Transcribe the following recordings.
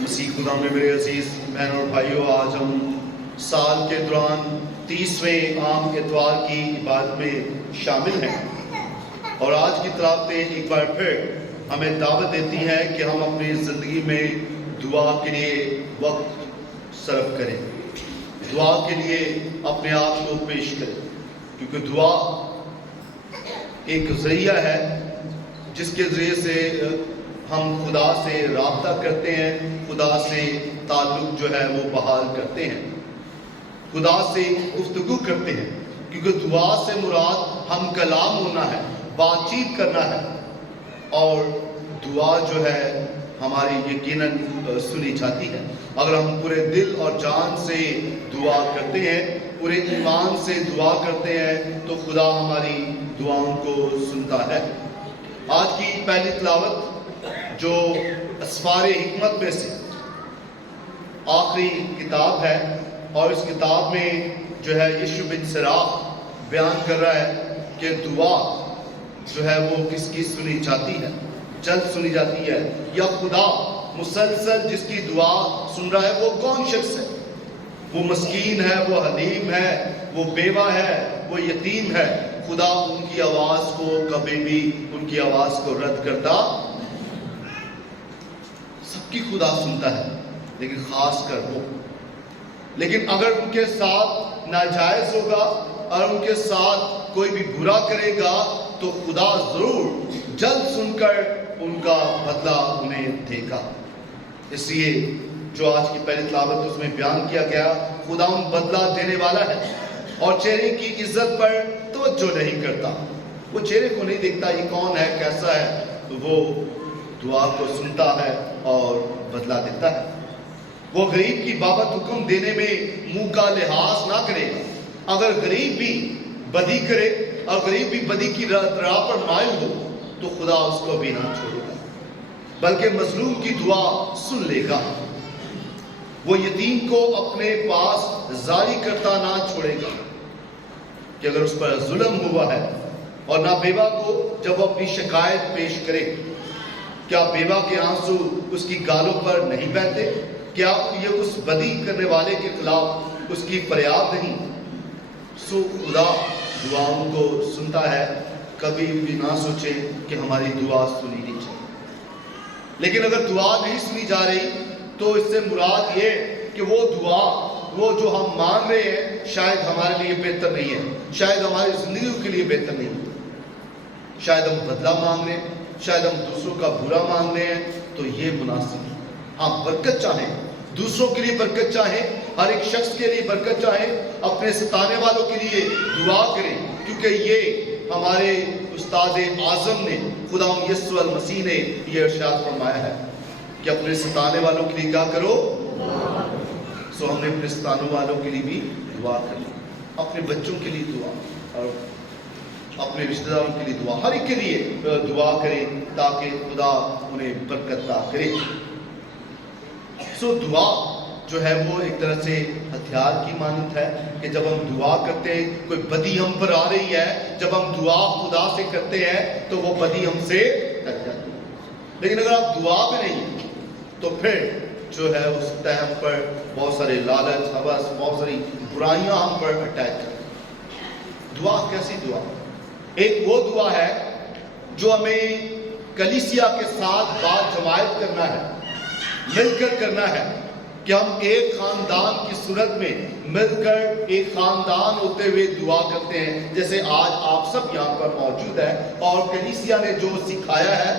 مسیح خدا میں میرے عزیز بہن اور بھائیوں، آج ہم سال کے دوران 30ویں عام اتوار کی عبادت میں شامل ہیں، اور آج کی تلاوتیں ایک بار پھر ہمیں دعوت دیتی ہیں کہ ہم اپنی زندگی میں دعا کے لیے وقت صرف کریں، دعا کے لیے اپنے آپ کو پیش کریں، کیونکہ دعا ایک ذریعہ ہے جس کے ذریعے سے ہم خدا سے رابطہ کرتے ہیں، خدا سے تعلق جو ہے وہ بحال کرتے ہیں، خدا سے گفتگو کرتے ہیں، کیونکہ دعا سے مراد ہم کلام ہونا ہے، بات چیت کرنا ہے، اور دعا جو ہے ہماری یقیناً سنی جاتی ہے۔ اگر ہم پورے دل اور جان سے دعا کرتے ہیں، پورے ایمان سے دعا کرتے ہیں، تو خدا ہماری دعاؤں کو سنتا ہے۔ آج کی پہلی تلاوت جو اسفار حکمت میں سے آخری کتاب ہے، اور اس کتاب میں جو ہے یشوع بن سراخ بیان کر رہا ہے کہ دعا جو ہے وہ کس کی سنی جاتی ہے، جلد سنی جاتی ہے، یا خدا مسلسل جس کی دعا سن رہا ہے وہ کون شخص ہے؟ وہ مسکین ہے، وہ حلیم ہے، وہ بیوہ ہے، وہ یتیم ہے۔ خدا ان کی آواز کو کبھی بھی ان کی آواز کو رد کرتا، سب کی خدا سنتا ہے، لیکن خاص کر وہ۔ لیکن اگر ان کے ساتھ ناجائز ہوگا اور ان کے ساتھ کوئی بھی برا کرے گا تو خدا ضرور جلد سن کر ان کا بدلہ انہیں دے گا۔ اس لیے جو آج کی پہلی تلاوت اس میں بیان کیا گیا، خدا ان بدلہ دینے والا ہے، اور چہرے کی عزت پر توجہ نہیں کرتا۔ وہ چہرے کو نہیں دیکھتا یہ کون ہے، کیسا ہے، تو وہ دعا کو سنتا ہے اور بدلہ دیتا ہے۔ وہ غریب کی بابت حکم دینے میں منہ کا لحاظ نہ کرے گا۔ اگر غریب بھی بدی کرے اور غریب بھی بدی کی راہ پر مائل ہو تو خدا اس کو بھی نہ چھوڑے گا، بلکہ مظلوم کی دعا سن لے گا۔ وہ یتیم کو اپنے پاس زاری کرتا نہ چھوڑے گا کہ اگر اس پر ظلم ہوا ہے، اور نہ بیوہ کو جب وہ اپنی شکایت پیش کرے۔ کیا بیوہ کے آنسو اس کی گالوں پر نہیں بہتے؟ کیا یہ اس بدی کرنے والے کے خلاف اس کی فریاد نہیں؟ سو خدا دعاؤں کو سنتا ہے، کبھی بھی نہ سوچے کہ ہماری دعا سنی نہیں جائے۔ لیکن اگر دعا نہیں سنی جا رہی تو اس سے مراد یہ کہ وہ دعا، وہ جو ہم مانگ رہے ہیں، شاید ہمارے لیے بہتر نہیں ہے، شاید ہماری زندگیوں کے لیے بہتر نہیں ہے۔ شاید ہم بدلہ مانگ رہے ہیں، شاید ہم دوسروں کا برا مانگ رہے ہیں، تو یہ مناسب ہے۔ ہم برکت چاہیں، دوسروں کے لیے برکت چاہیں، ہر ایک شخص کے لیے برکت چاہیں، اپنے ستانے والوں کے لیے دعا کریں، کیونکہ یہ ہمارے استاد اعظم نے، خدا یسوع المسیح نے یہ ارشاد فرمایا ہے کہ اپنے ستانے والوں کے لیے کیا کرو؟ سو ہم نے اپنے ستانے والوں کے لیے بھی دعا کریں، اپنے بچوں کے لیے دعا، اور اپنے رشتہ داروں کے لیے دعا، ہر ایک کے لیے دعا کریں تاکہ خدا انہیں برکت عطا کرے۔ سو دعا جو ہے وہ ایک طرح سے ہتھیار کی مانند ہے کہ جب ہم دعا کرتے ہیں، کوئی بدی ہم پر آ رہی ہے، جب ہم دعا خدا سے کرتے ہیں تو وہ بدی ہم سے ہٹ جاتی ہے۔ لیکن اگر آپ دعا میں نہیں تو پھر جو ہے اس ٹائم پر بہت سارے لالچ، ہوس، بہت ساری برائیاں ہم پر اٹیک کرتی ہیں۔ دعا کیسی دعا؟ ایک وہ دعا ہے جو ہمیں کلیسیا کے ساتھ بات جماعت کرنا ہے، مل کر کرنا ہے، کہ ہم ایک خاندان کی صورت میں مل کر ایک خاندان ہوتے ہوئے دعا کرتے ہیں، جیسے آج آپ سب یہاں پر موجود ہیں، اور کلیسیا نے جو سکھایا ہے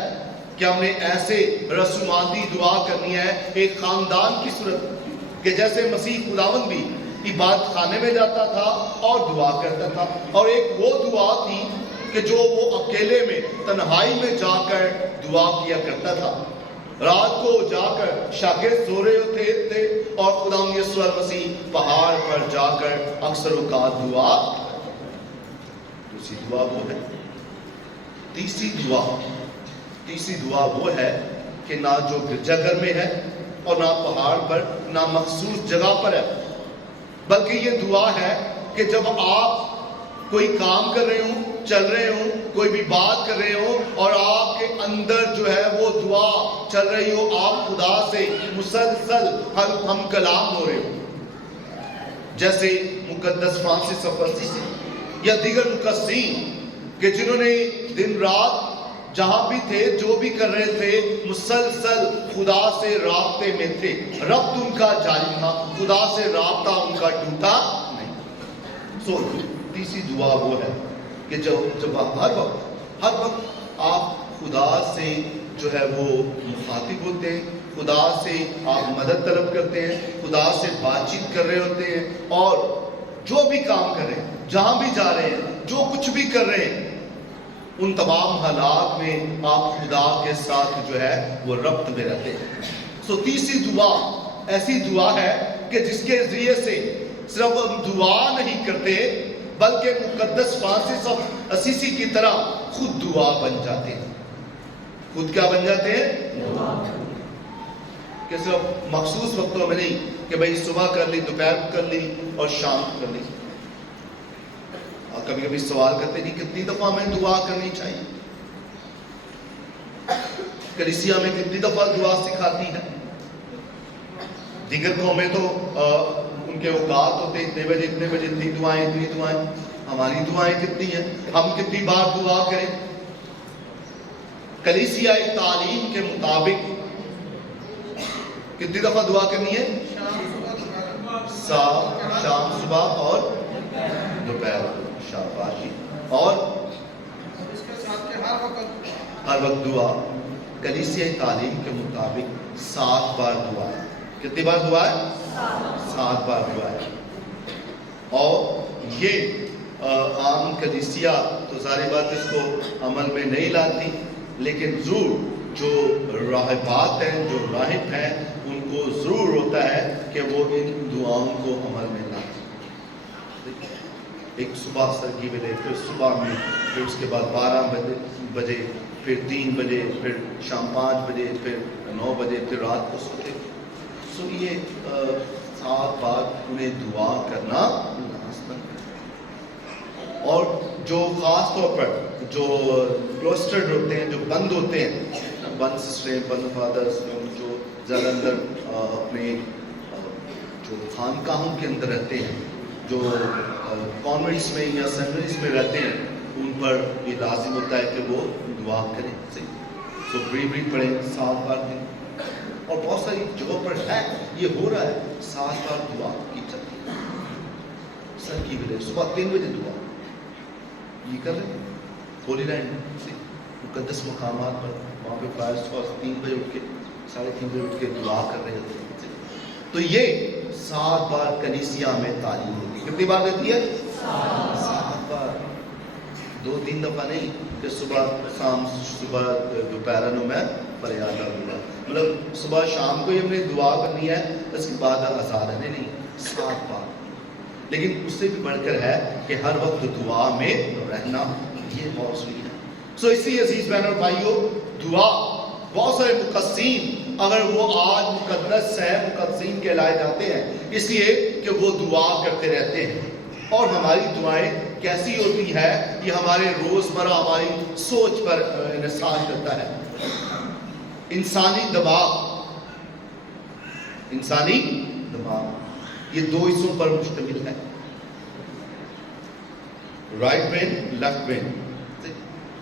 کہ ہم نے ایسے رسوماتی دعا کرنی ہے ایک خاندان کی صورت، کہ جیسے مسیح خداوند بھی عبادت خانے میں جاتا تھا اور دعا کرتا تھا، اور ایک وہ دعا تھی کہ جو وہ اکیلے میں تنہائی میں جا کر دعا کیا کرتا تھا۔ رات کو جا کر شاگرد سو رہے ہوتے تھے اور خدا یسوع المسیح پہاڑ پر جا کر اکثر اوقات دعا۔ دوسری دعا وہ ہے، تیسری دعا وہ ہے کہ نہ جو گرجا گھر میں ہے اور نہ پہاڑ پر، نہ مخصوص جگہ پر ہے، بلکہ یہ دعا ہے کہ جب آپ کوئی کام کر رہے ہوں، چل رہے ہوں، کوئی بھی بات کر رہے ہو اور آپ کے اندر جو ہے وہ دعا چل رہی ہو, آپ خدا سے مسلسل ہم کلام ہو رہے ہو, جیسے مقدس فرانسس آف اسیسی یا دیگر مقدسین کہ جنہوں نے دن رات جہاں بھی تھے جو بھی کر رہے تھے مسلسل خدا سے رابطے میں تھے, ربط ان کا جاری تھا, خدا سے رابطہ ان کا ٹوٹا نہیں. سو تیسری دعا وہ ہے کہ جب ہر وقت آپ خدا سے جو ہے وہ مخاطب ہوتے ہیں, خدا سے آپ مدد طلب کرتے ہیں, خدا سے بات چیت کر رہے ہوتے ہیں, اور جو بھی کام کر رہے ہیں, جہاں بھی جا رہے ہیں, جو کچھ بھی کر رہے ہیں, ان تمام حالات میں آپ خدا کے ساتھ جو ہے وہ ربط میں رہتے ہیں. سو تیسری دعا ایسی دعا ہے کہ جس کے ذریعے سے صرف ہم دعا نہیں کرتے بلکہ مقدس فرانسس آف اسیسی کی طرح خود دعا بن جاتے ہیں. خود کیا بن جاتے ہیں؟ کہ صرف مخصوص وقتوں میں نہیں کہ بھئی صبح کر لی, دوپہر کو کر لی اور شام کو کر لی. کبھی کبھی سوال کرتے ہیں کہ کتنی دفعہ ہمیں دعا کرنی چاہیے, کلیسیا میں کتنی دفعہ دعا سکھاتی ہے. دیگر قومیں تو ان کے اوقات ہوتے اتنے بجے اتنی دعائیں, ہماری دعائیں کتنی ہیں, ہم کتنی بار دعا کریں. کلیسیائی تعلیم کے مطابق کتنی دفعہ دعا کرنی ہے؟ شام, صبح اور دوپہر. شاباشی. اور ہر وقت دعا. کلیسیائی تعلیم کے مطابق 7 بار دعا ہے. کتنی بار دعا ہے؟ 7 بار دعا ہے. اور یہ عام کلیسیا تو ظاہر بات اس کو عمل میں نہیں لاتی, لیکن ضرور جو راہبات ہیں, جو راہب ہیں, ان کو ضرور ہوتا ہے کہ وہ ان دعاؤں کو عمل میں لاتے. ایک صبح سرگی بجے, پھر صبح میں, پھر اس کے بعد 12 بجے, پھر 3 بجے, پھر شام 5 بجے, پھر 9 بجے, پھر رات کو سوتے. سو یہ 7 بار انہیں دعا کرنا لازم ہے. اور جو خاص طور پر جو کلوسٹرڈ ہوتے ہیں, جو بند ہوتے ہیں, بند سسٹریں, بند فادرز, جو زیادہ اندر اپنے جو خانقاہوں کے اندر رہتے ہیں, جو کانوینٹس میں یا سیمنریز میں رہتے ہیں, ان پر یہ لازم ہوتا ہے کہ وہ دعا کریں. سو بری پڑھیں 7 بار دن. اور بہت ساری جگہوں پر ہے یہ ہو رہا ہے, 7 بار دعا کی جاتی ہے. سر کی بجے صبح 3 بجے دعا یہ کر رہے ہیں. ہولی لینڈ سے مقدس مقامات پر وہاں پہ فائر 3 بجے اٹھ کے 3:30 بجے اٹھ کے دعا کر رہے ہوتے ہیں. تو یہ 7 بار کلیسیا میں تعلیم ہوتی ہے. کتنی بار دیتی ہے؟ 7 بار. 2-3 دفعہ نہیں کہ صبح شام, صبح دوپہر میں فریاد کروں, مطلب صبح شام کو ہی ہم نے دعا کرنی ہے, اس کے بعد آزاد ہے. نہیں, 7 بار. لیکن اس سے بھی بڑھ کر ہے کہ ہر وقت دعا میں رہنا, یہ بہت ضروری ہے. سو اسی عزیز بہن اور بھائیوں, دعا بہت سارے مقدسین اگر وہ آج مقدس ہیں, مقدسین کہلائے جاتے ہیں اس لیے کہ وہ دعا کرتے رہتے ہیں. اور ہماری دعائیں کیسی ہوتی ہے یہ ہمارے روزمرہ ہماری سوچ پر انحصار کرتا ہے. انسانی دماغ یہ 2 حصوں پر مشتمل ہے, رائٹ برین, لیفٹ برین.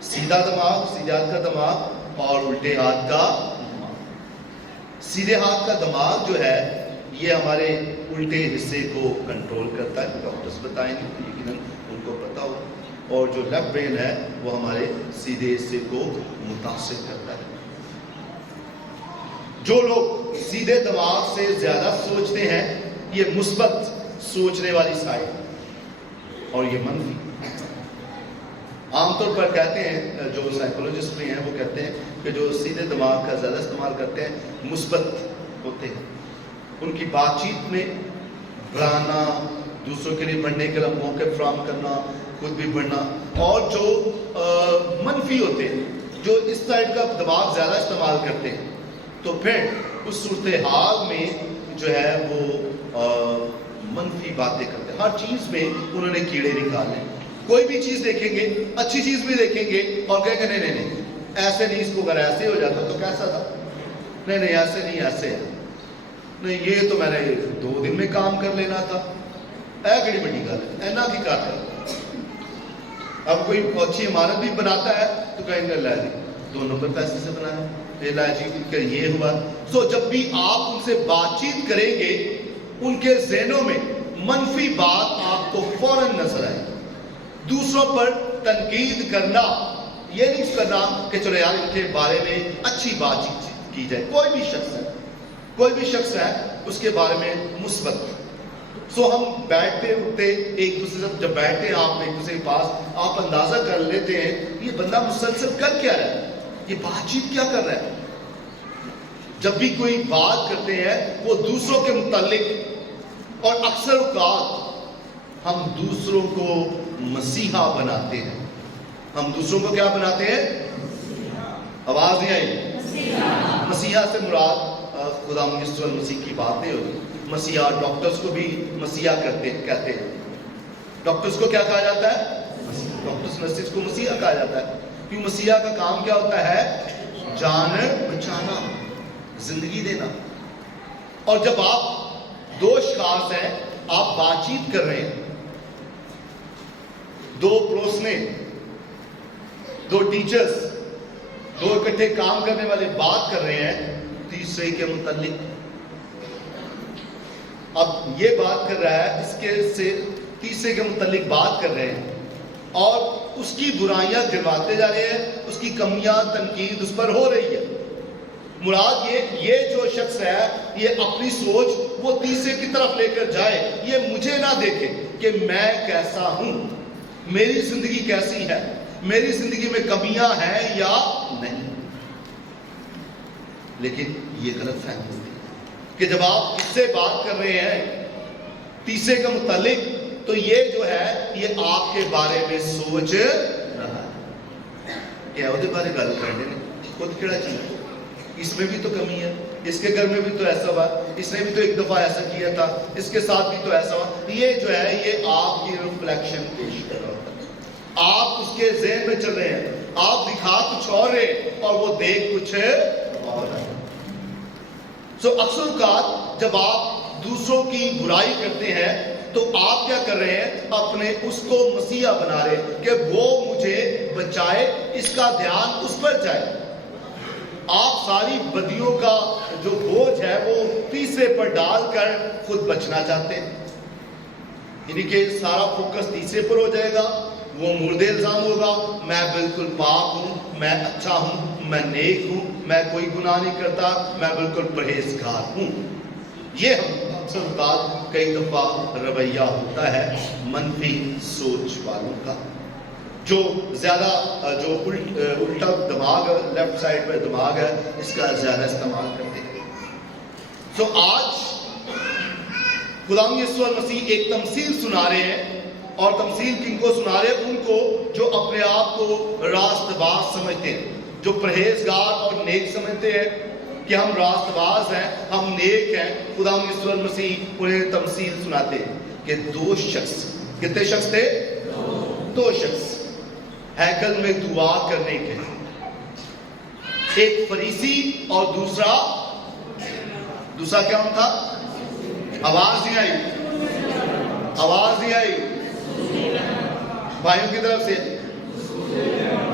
سیدھا دماغ, سیدھے ہاتھ کا دماغ, اور الٹے ہاتھ کا دماغ. سیدھے ہاتھ کا دماغ جو ہے یہ ہمارے الٹے حصے کو کنٹرول کرتا ہے. ڈاکٹرز بتائیں گے, لیکن ان کو پتا ہو. اور جو لیفٹ برین ہے وہ ہمارے سیدھے حصے کو متاثر کرتا ہے. جو لوگ سیدھے دماغ سے زیادہ سوچتے ہیں یہ مثبت سوچنے والی سائڈ, اور یہ منفی. عام طور پر کہتے ہیں, جو سائیکولوجسٹ بھی ہیں وہ کہتے ہیں کہ جو سیدھے دماغ کا زیادہ استعمال کرتے ہیں مثبت ہوتے ہیں. ان کی بات چیت میں بڑھانا, دوسروں کے لیے بڑھنے کے لیے موقع فراہم کرنا, خود بھی بڑھنا. اور جو منفی ہوتے ہیں, جو اس سائڈ کا دماغ زیادہ استعمال کرتے ہیں, تو پھر اس صورتحال میں جو ہے وہ منفی باتیں کرتے ہیں. ہر چیز میں انہوں نے کیڑے نکالے. کوئی بھی چیز دیکھیں گے، اچھی چیز بھی دیکھیں گے اور کہیں گے نہیں نہیں نہیں ایسے نہیں، اس کو اگر ایسے ہو جاتا تو کیسا تھا، نہیں نہیں ایسے نہیں، ایسے ہے نہیں، یہ تو میں نے 2 دن میں کام کر لینا تھا، اے کڑی بڑی گل ہے، اینا کی کر کر۔ اب کوئی اچھی عمارت بھی بناتا ہے تو کہیں گے اللہ جی 2 نمبر پیسے سے بنایا، اللہ جی کہ یہ ہوا۔ سو جب بھی آپ ان سے بات چیت کریں گے، ان کے ذہنوں میں منفی بات آپ کو فوراً نظر آئے۔ دوسروں پر تنقید کرنا، یہ نہیں کرنا کہ چلو یار ان کے بارے میں اچھی بات چیت کی جائے۔ کوئی بھی شخص ہے اس کے بارے میں مثبت۔ سو ہم بیٹھتے اٹھتے ایک دوسرے سے جب بیٹھتے ہیں، آپ ایک دوسرے کے پاس، آپ اندازہ کر لیتے ہیں یہ بندہ مسلسل کر کیا رہا ہے، یہ بات چیت کیا کر رہا ہے۔ جب بھی کوئی بات کرتے ہیں وہ دوسروں کے متعلق، اور اکثر اوقات ہم دوسروں کو مسیحا بناتے ہیں۔ ہم دوسروں کو کیا بناتے ہیں؟ آواز نہیں آئی؟ مسیحا سے مراد خدا یسوع مسیح کی بات نہیں ہوتی۔ مسیحا، ڈاکٹرز کو بھی مسیحا کہتے ہیں۔ ڈاکٹرز کو کیا کہا جاتا ہے؟ ڈاکٹرز نرسز کو مسیحا کہا جاتا ہے، کیوں مسیحا کا کام کیا ہوتا ہے؟ جان بچانا، زندگی دینا۔ اور جب آپ 2 اشخاص ہیں، آپ بات چیت کر رہے ہیں، 2 پڑوسنے، 2 ٹیچرز، 2 اکٹھے کام کرنے والے بات کر رہے ہیں تیسرے کے متعلق۔ اب یہ بات کر رہا ہے، اس کے سے تیسرے کے متعلق بات کر رہے ہیں اور اس کی برائیاں گنواتے جا رہے ہیں، اس کی کمیاں، تنقید اس پر ہو رہی ہے۔ مراد یہ جو شخص ہے یہ اپنی سوچ وہ تیسرے کی طرف لے کر جائے، یہ مجھے نہ دیکھے کہ میں کیسا ہوں، میری زندگی کیسی ہے، میری زندگی میں کمیاں ہیں یا نہیں۔ لیکن یہ غلط فہمی ہوتی ہے کہ جب آپ اس سے بات کر رہے ہیں تیسرے کے متعلق، تو یہ جو ہے یہ آپ کے بارے میں سوچ رہا ہے کہ وہ بارے گل کرنے خود کیڑا چیز، اس میں بھی تو کمی ہے، اس کے گھر میں بھی تو ایسا ہوا، اس نے بھی تو ایک دفعہ ایسا کیا تھا، اس کے ساتھ بھی تو ایسا ہوا۔ یہ جو ہے یہ آپ کی ریفلیکشن پیش کر رہا ہوتا ہے، آپ اس کے ذہن میں چل رہے ہیں، آپ دکھا کچھ اور رہے اور وہ دیکھ کچھ اور رہا ہے۔ سو اکثر اوقات جب آپ دوسروں کی برائی کرتے ہیں تو آپ کیا کر رہے ہیں؟ اپنے اس کو مسیحا بنا رہے ہیں کہ وہ مجھے بچائے، اس کا دھیان اس پر جائے۔ آپ ساری بدیوں کا جو بوجھ ہے وہ تیسرے پر ڈال کر خود بچنا چاہتے ہیں، یعنی کہ سارا فوکس تیسرے پر ہو جائے گا، وہ مورد الزام ہوگا، میں بالکل پاک ہوں، میں اچھا ہوں، میں نیک ہوں، میں کوئی گناہ نہیں کرتا، میں بالکل پرہیزگار ہوں۔ یہ ہم اکثر اوقات کئی دفعہ رویہ ہوتا ہے منفی سوچ والوں کا، جو زیادہ جو الٹا دماغ، لیفٹ سائڈ پہ دماغ ہے، اس کا زیادہ استعمال کرتے ہیں۔ سو آج خدا یسوع مسیح ایک تمثیل سنا رہے ہیں، اور تمثیل کن کو سنا رہے ہیں؟ ان کو جو اپنے آپ کو راست باز سمجھتے ہیں، جو پرہیزگار اور نیک سمجھتے ہیں کہ ہم راست باز ہیں، ہم نیک ہیں۔ خدا یسوع مسیح انہیں تمثیل سناتے ہیں کہ 2 شخص، کتنے شخص تھے؟ 2 شخص ہیکل میں دعا کرنے کے، ایک فریسی اور دوسرا کیا تھا؟ آواز نہیں آئی، آواز نہیں آئی۔ بھائیوں کی طرف سے،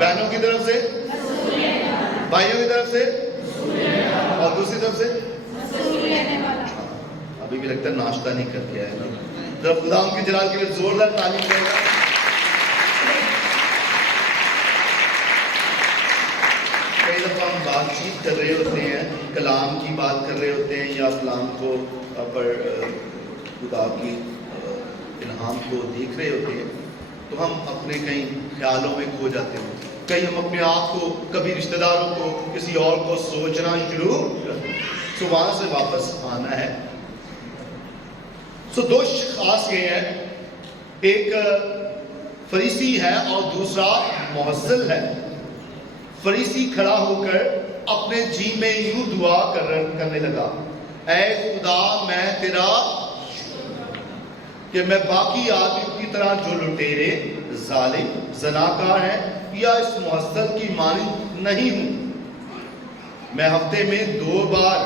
بہنوں کی طرف سے، بھائیوں کی طرف سے اور دوسری طرف سے، ابھی بھی لگتا ہے ناشتہ نہیں کر دیا ہے نا۔ جب خدا ان کی جلال کے لیے زوردار تعلیم دے گا۔ کئی دفعہ ہم بات چیت کر رہے ہوتے ہیں، کلام کی بات کر رہے ہوتے ہیں، یا کلام کو پر خدا کی الہام کو دیکھ رہے ہوتے ہیں، تو ہم اپنے کئی خیالوں میں کھو جاتے ہیں، کہیں ہم اپنے آپ کو، کبھی رشتہ داروں کو، کسی اور کو سوچنا شروع کرتے ہیں۔ سو وہاں سے واپس آنا ہے۔ سو 2 خاص یہ ہیں، ایک فریسی ہے اور دوسرا محصل ہے۔ فریسی کھڑا ہو کر اپنے جی میں یوں دعا کرنے لگا، اے خدا میں تیرا کہ میں باقی آدمیوں کی طرح جو لٹیرے ظالم زناکار ہیں یا اس محصل کی مانند نہیں ہوں۔ میں ہفتے میں 2 بار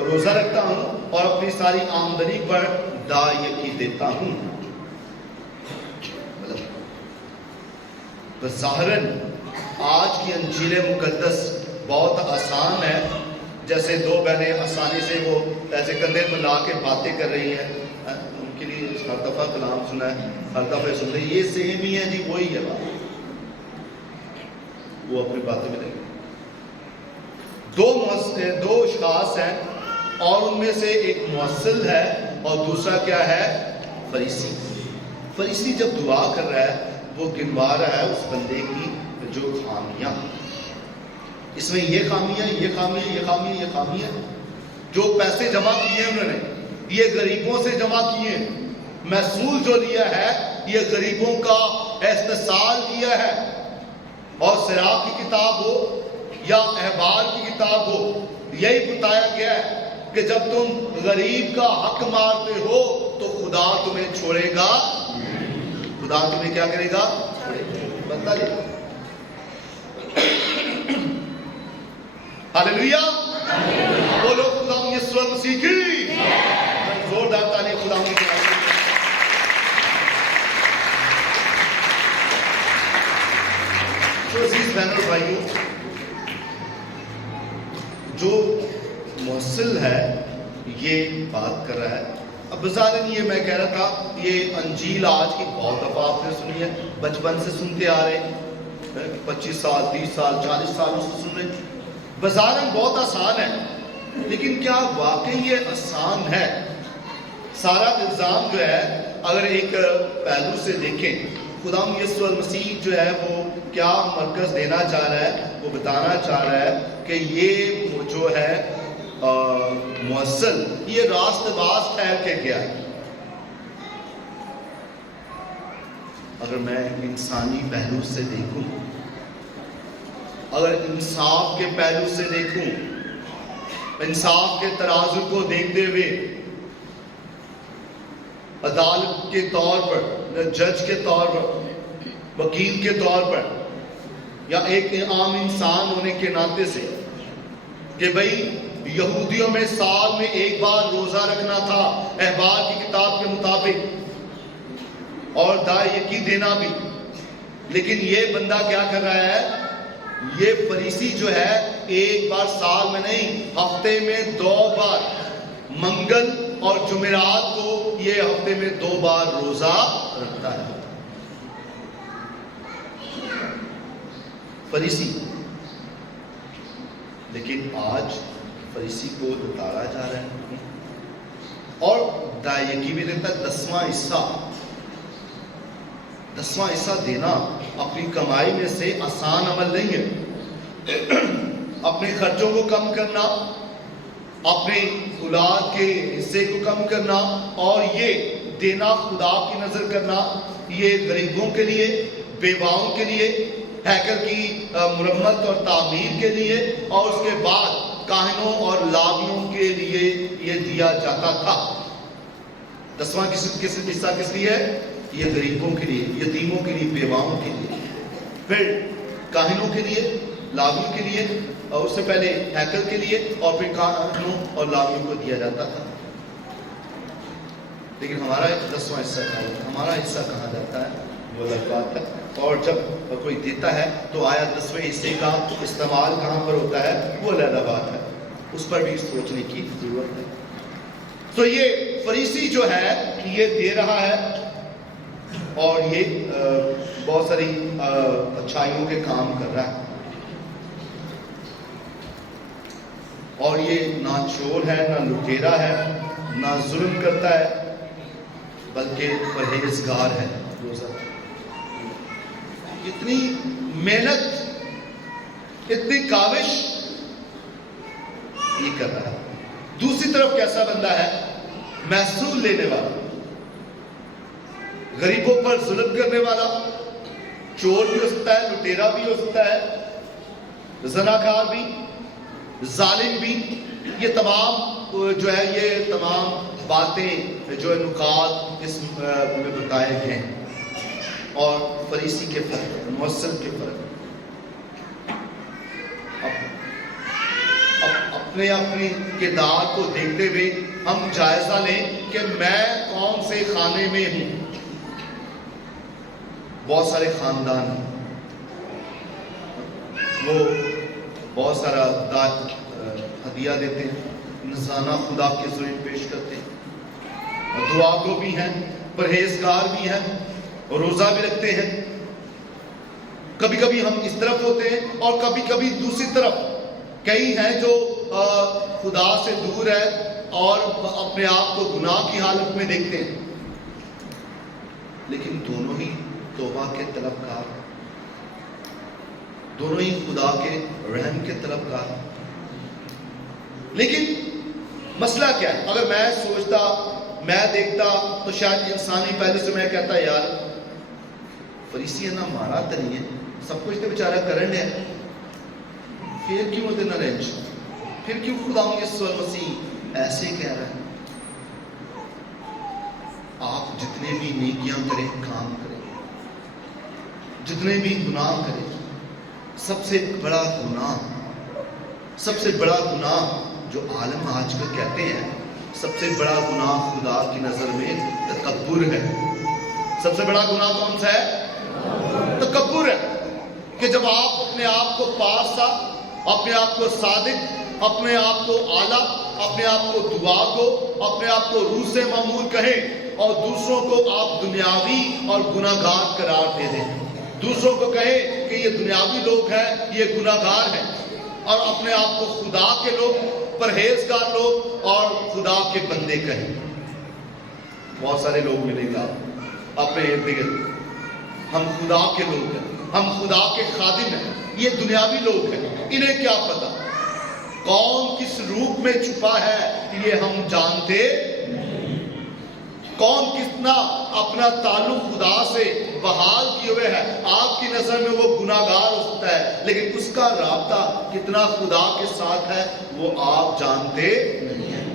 روزہ رکھتا ہوں اور اپنی ساری آمدنی پر دایکی دیتا ہوں۔ ظاہراً آج کی انجیل مقدس بہت آسان ہے، جیسے 2 بہنیں آسانی سے وہ ایسے کندھے ملا کے باتیں کر رہی ہیں، ان کے لیے ہر دفعہ کلام سنا ہے، ہر دفعہ سن رہی ہے، یہ سیم ہی ہے جی، وہی ہے بات، وہ اپنی باتیں میں رہیں گے۔ 2 اشخاص ہیں اور ان میں سے ایک محصل ہے اور دوسرا کیا ہے؟ فریسی۔ فریسی جب دعا کر رہا ہے وہ گنوا رہا ہے اس بندے کی جو خامیاں، اس میں یہ خامی ہے، یہ خامی ہے، یہ خامی ہے، یہ خامی ہے، جو پیسے جمع کیے انہوں نے یہ غریبوں سے جمع کیے، محصول جو لیا ہے یہ غریبوں کا استحصال کیا ہے۔ اور سراغ کی کتاب ہو یا احبار کی کتاب ہو، یہی بتایا گیا ہے کہ جب تم غریب کا حق مارتے ہو تو خدا تمہیں چھوڑے گا، خدا تمہیں کیا کرے گا؟ بندہ لے گا۔ ہاللیلویا، بولو خدا یسوع مسیح کی زوردار تعلیم خدا کی طرف سے۔ تو عزیز بہنوں بھائیوں، جو محصل ہے یہ بات کر رہا ہے۔ اب بظاہر یہ میں کہہ رہا تھا، یہ انجیل آج کی بہت دفعہ آپ نے سنی ہے، بچپن سے سنتے آ رہے ہیں، 25 سال 30 سال 40 سالوں سے سن رہے ہیں۔ بظاہر بہت آسان ہے، لیکن کیا واقعی یہ آسان ہے؟ سارا الزام جو ہے اگر ایک پہلو سے دیکھیں، خدا یسوع المسیح جو ہے وہ کیا مرکز دینا چاہ رہا ہے؟ وہ بتانا چاہ رہا ہے کہ یہ جو ہے محصل یہ راست باز ٹھہر کے گیا ہے۔ اگر میں انسانی پہلو سے دیکھوں، اگر انصاف کے پہلو سے دیکھوں، انصاف کے ترازو کو دیکھتے ہوئے، عدالت کے طور پر، جج کے طور پر، وکیل کے طور پر، یا ایک عام انسان ہونے کے ناطے سے، کہ بھئی یہودیوں میں سال میں 1 بار روزہ رکھنا تھا احبار کی کتاب کے مطابق، اور دایکی دینا بھی، لیکن یہ بندہ کیا کر رہا ہے؟ یہ فریسی جو ہے 1 بار سال میں نہیں، ہفتے میں 2 بار، منگل اور جمعرات کو یہ ہفتے میں 2 بار روزہ رکھتا ہے۔ فریسی، لیکن آج فریسی کو اتارا جا رہا ہے اور دایکی بھی دیتا ہے۔ 10واں حصہ دینا اپنی کمائی میں سے آسان عمل نہیں ہے۔ اپنے خرچوں کو کم کرنا، اپنے اولاد کے حصے کو کم کرنا اور یہ دینا خدا کی نظر کرنا، یہ غریبوں کے لیے، بیواؤں کے لیے، ہیکل کی مرمت اور تعمیر کے لیے، اور اس کے بعد کاہنوں اور لاویوں کے لیے یہ دیا جاتا تھا۔ 10واں حصہ کس لیے ہے؟ یہ غریبوں کے لیے، یتیموں کے لیے، بیواؤں کے لیے، پھر کاہنوں کے لیے، لاویوں کے لیے، اور اس سے پہلے ہیکل کے لیے، اور پھر کاہنوں اور لاویوں کو دیا جاتا تھا۔ لیکن ہمارا 10واں حصہ کہاں ہوتا ہے؟ ہمارا حصہ کہاں جاتا ہے؟ وہ الگ بات ہے۔ اور جب کوئی دیتا ہے تو آیا 10ویں حصے کا استعمال کہاں پر ہوتا ہے؟ وہ علیحدہ بات ہے، اس پر بھی سوچنے کی ضرورت ہے۔ تو یہ فریسی جو ہے یہ دے رہا ہے اور یہ بہت ساری اچھائیوں کے کام کر رہا ہے، اور یہ نہ چور ہے، نہ لٹیرا ہے، نہ ظلم کرتا ہے، بلکہ پرہیزگار ہے، روزہ۔ اتنی محنت، اتنی کاوش یہ کر رہا ہے۔ دوسری طرف کیسا بندہ ہے؟ محصول لینے والا، غریبوں پر ظلم کرنے والا، چور بھی ہو سکتا ہے، لٹیرا بھی ہو سکتا ہے، زناکار بھی، ظالم بھی، یہ تمام جو ہے یہ تمام باتیں جو نکات اس میں بتائے گئے ہیں۔ اور فریسی کے فرق، موصل کے فرق۔ اب اپنے کردار کو دیکھتے ہوئے ہم جائزہ لیں کہ میں کون سے خانے میں ہوں۔ بہت سارے خاندان ہیں، وہ بہت سارا ہدیہ دیتے ہیں، نذرانہ خدا کے ذریعے پیش کرتے ہیں، دعا گو بھی ہیں، پرہیزگار بھی ہیں، روزہ بھی رکھتے ہیں۔ کبھی کبھی ہم اس طرف ہوتے ہیں اور کبھی کبھی دوسری طرف۔ کئی ہیں جو خدا سے دور ہے اور اپنے آپ کو گناہ کی حالت میں دیکھتے ہیں، لیکن دونوں ہی توبہ کے طلبگار، دونوں ہی خدا کے رحم کے طلبگار۔ لیکن مسئلہ کیا ہے؟ اگر میں سوچتا، میں دیکھتا تو شاید انسانی پہلے سے میں کہتا یار فریسی ہے نا، مارا تو نہیں ہے، سب کچھ تو بیچارہ کرن ہے، پھر کیوں ہوتے نہ رینج، پھر کیوں خدا یسوع مسیح ایسے کہہ رہا ہے؟ آپ جتنے بھی نیکیاں کریں، کام کریں، جتنے بھی گناہ کریں، سب سے بڑا گناہ جو عالم آج کل کہتے ہیں، سب سے بڑا گناہ خدا کی نظر میں تکبر ہے۔ سب سے بڑا گناہ کون سا ہے؟ تکبر ہے، کہ جب آپ اپنے آپ کو پارسا، اپنے آپ کو صادق، اپنے آپ کو اعلیٰ، اپنے آپ کو دعا کو، اپنے آپ کو روح سے معمور کہیں اور دوسروں کو آپ دنیاوی اور گناہگار قرار دے دیں، دوسروں کو کہیں کہ یہ دنیاوی لوگ ہیں، یہ گناہگار ہیں، اور اپنے آپ کو خدا کے لوگ، پرہیزگار لوگ اور خدا کے بندے کہیں۔ بہت سارے لوگ ملیں گے آپ اپنے ارد گرد، ہم خدا کے لوگ ہیں، ہم خدا کے خادم ہیں، یہ دنیاوی لوگ ہیں، انہیں کیا پتا کون کس روپ میں چھپا ہے، یہ ہم جانتے نہیں۔ کون کتنا اپنا تعلق خدا سے بحال کیے ہوئے ہے، آپ کی نظر میں وہ گناہگار ہو سکتا ہے، لیکن اس کا رابطہ کتنا خدا کے ساتھ ہے وہ آپ جانتے نہیں ہیں۔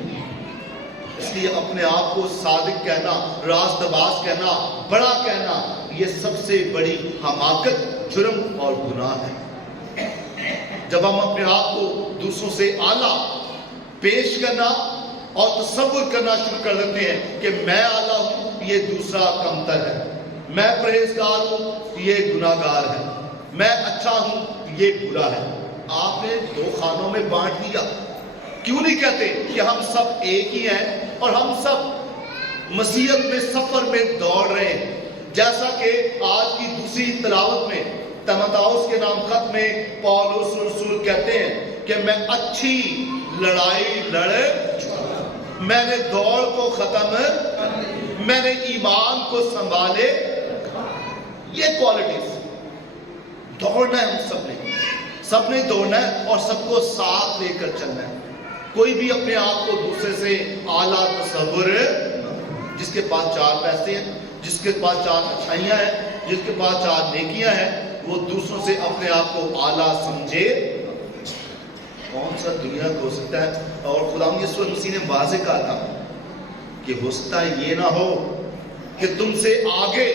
اس لیے اپنے آپ کو صادق کہنا، راست باز کہنا، بڑا کہنا، یہ سب سے بڑی حماقت، جرم اور گناہ ہے۔ جب ہم اپنے آپ کو دوسروں سے اعلیٰ پیش کرنا اور تصور کرنا شروع کر دیتے ہیں کہ میں اعلیٰ ہوں، یہ دوسرا کمتر ہے، میں پرہیزگار ہوں، یہ گناہگار ہے، میں اچھا ہوں، یہ برا ہے۔ آپ نے دو خانوں میں بانٹ دیا۔ کیوں نہیں کہتے کہ ہم سب ایک ہی ہیں اور ہم سب مسیحیت میں سفر میں دوڑ رہے ہیں؟ جیسا کہ آج کی دوسری تلاوت میں تیموتھیوس کے نام خط میں پولس رسول کہتے ہیں کہ میں اچھی لڑائی لڑ چکا، میں نے دوڑ کو ختم، میں نے ایمان کو سنبھالے۔ یہ کوالٹیز دوڑنا ہے، ہم سب نے دوڑنا ہے اور سب کو ساتھ لے کر چلنا ہے۔ کوئی بھی اپنے آپ کو دوسرے سے اعلیٰ تصور، جس کے پاس چار پیسے ہیں، جس کے پاس چار اچھائیاں ہیں، جس کے پاس چار نیکیاں ہیں، وہ دوسروں سے اپنے آپ کو اعلیٰ سمجھے، کون سا دنیا کو ہو سکتا ہے؟ اور خدا یسوع مسیح نے واضح کہا تھا کہ ہو سکتا ہے یہ نہ ہو کہ تم سے آگے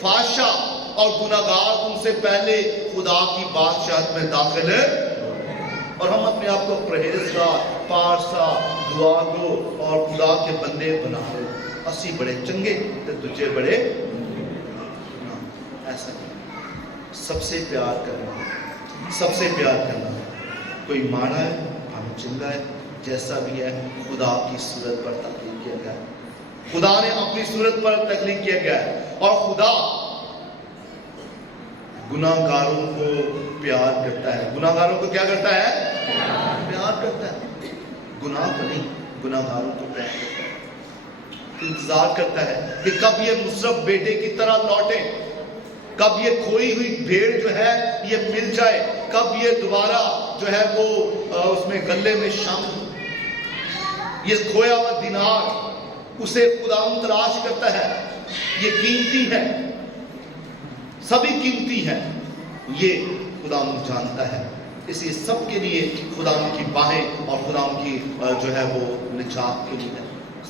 فحشا اور گناہگار تم سے پہلے خدا کی بادشاہت میں داخل ہے، اور ہم اپنے آپ کو پرہیزگار، پارسا، دعا گو اور خدا کے بندے بنا رہے ہیں۔ اسی بڑے چنگے تو تجھے بڑے، ایسا نہیں۔ سب سے پیار کرنا، سب سے پیار کرنا۔ کوئی مارا ہے، ہم چنگا ہے، جیسا بھی ہے، خدا کی صورت پر تخلیق کیا گیا ہے، خدا نے اپنی صورت پر تخلیق کیا گیا ہے، اور خدا گناہگاروں کو پیار کرتا ہے۔ گناہگاروں کو کیا کرتا ہے؟ پیار کرتا ہے۔ گناہ کو نہیں، گناہگاروں کو پیار کرتا ہے، انتظار کرتا ہے کہ کب یہ مصرف بیٹے کی طرح لوٹے، کب یہ کھوئی ہوئی بھیڑ جو ہے یہ مل جائے، کب یہ دوبارہ جو ہے وہ اس میں گلے میں شامل ہو۔ یہ کھویا ہوا دینار اسے خدا تلاش کرتا ہے، یہ قیمتی ہے، سبھی قیمتی ہے، یہ خدا جانتا ہے۔ اس لیے سب کے لیے خدا کی باہیں اور خدا کی جو ہے وہ نجات کے لیے ہے۔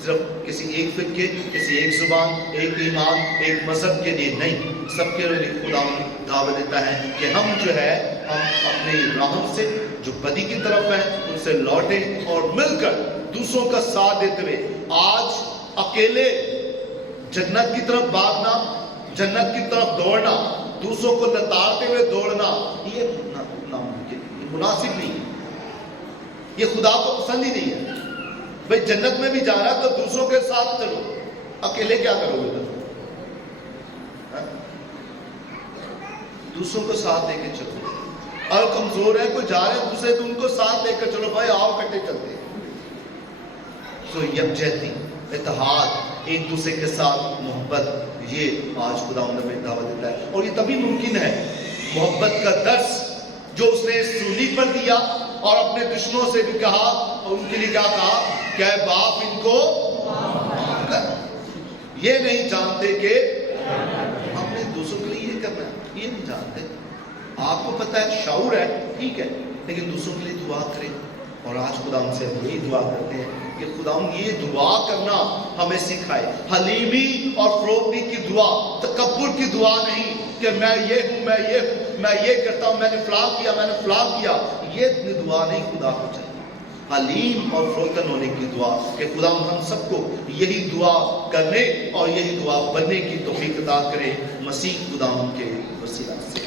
صرف کسی ایک فرقے، کسی ایک زبان، ایک ایمان، ایک مذہب کے لیے نہیں، سب کے لیے خدا دعوت دیتا ہے کہ ہم جو ہے ہم اپنی راہوں سے جو بدی کی طرف ہیں ان سے لوٹیں اور مل کر دوسروں کا ساتھ دیتے ہوئے آج اکیلے جنت کی طرف بھاگنا، جنت کی طرف دوڑنا، دوسروں کو لتاڑتے ہوئے دوڑنا، یہ ناممکن، یہ مناسب نہیں ہے، یہ خدا کو پسند ہی نہیں ہے۔ بھئی جنت میں بھی جانا تو دوسروں کے ساتھ چلو، اکیلے کیا کرو گے؟ دوسروں کو ساتھ لے کے چلو، اور کمزور ہے کوئی جا رہے ہیں دوسرے تو ان کو ساتھ لے کر چلو، بھائی آؤ کٹے چلتے ہیں۔ تو یکجہتی، اتحاد، ایک دوسرے کے ساتھ محبت، یہ آج خدا ہمیں دعوت دیتا ہے، اور یہ تبھی ممکن ہے محبت کا درس جو اس نے سولی پر دیا اور اپنے دشمنوں سے بھی کہا، اور ان کے لیے کیا کہا کہ اے باپ ان کو معاف کر، یہ نہیں جانتے کہ ہم نے دوسروں کے لیے یہ کرنا ہے، یہ نہیں جانتے۔ آپ کو پتہ ہے، شعور ہے، ٹھیک ہے، لیکن دوسروں کے لیے دعا کریں۔ اور آج خدا ہم سے یہی دعا کرتے ہیں کہ خدا ہم یہ دعا کرنا ہمیں سکھائے، حلیمی اور فروختی کی دعا، تکبر کی دعا نہیں کہ میں یہ ہوں، میں یہ ہوں، میں یہ کرتا ہوں، میں نے فلاں کیا، میں نے فلاں کیا، یہ دعا نہیں خدا کو چاہیے۔ حلیم اور فروتن ہونے کی دعا کہ خدا ہم سب کو یہی دعا کرنے اور یہی دعا بننے کی توفیق عطا کرے، مسیح خدا کے وسیلہ سے۔